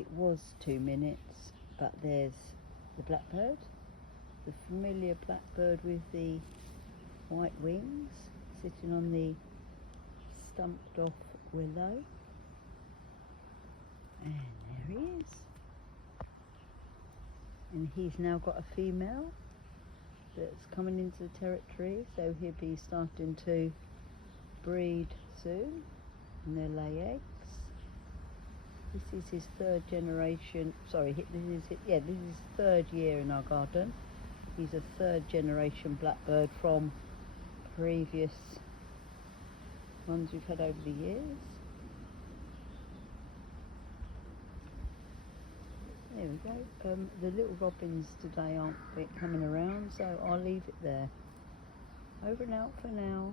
It was 2 minutes, but there's the blackbird, the familiar blackbird with the white wings, sitting on the stumped off willow. And there he is. And he's now got a female that's coming into the territory, so he'll be starting to breed soon, and they'll lay eggs. This is his third generation, sorry, this is his third year in our garden. He's a third generation blackbird from previous ones we've had over the years. There we go. The little robins today aren't coming around, so I'll leave it there. Over and out for now.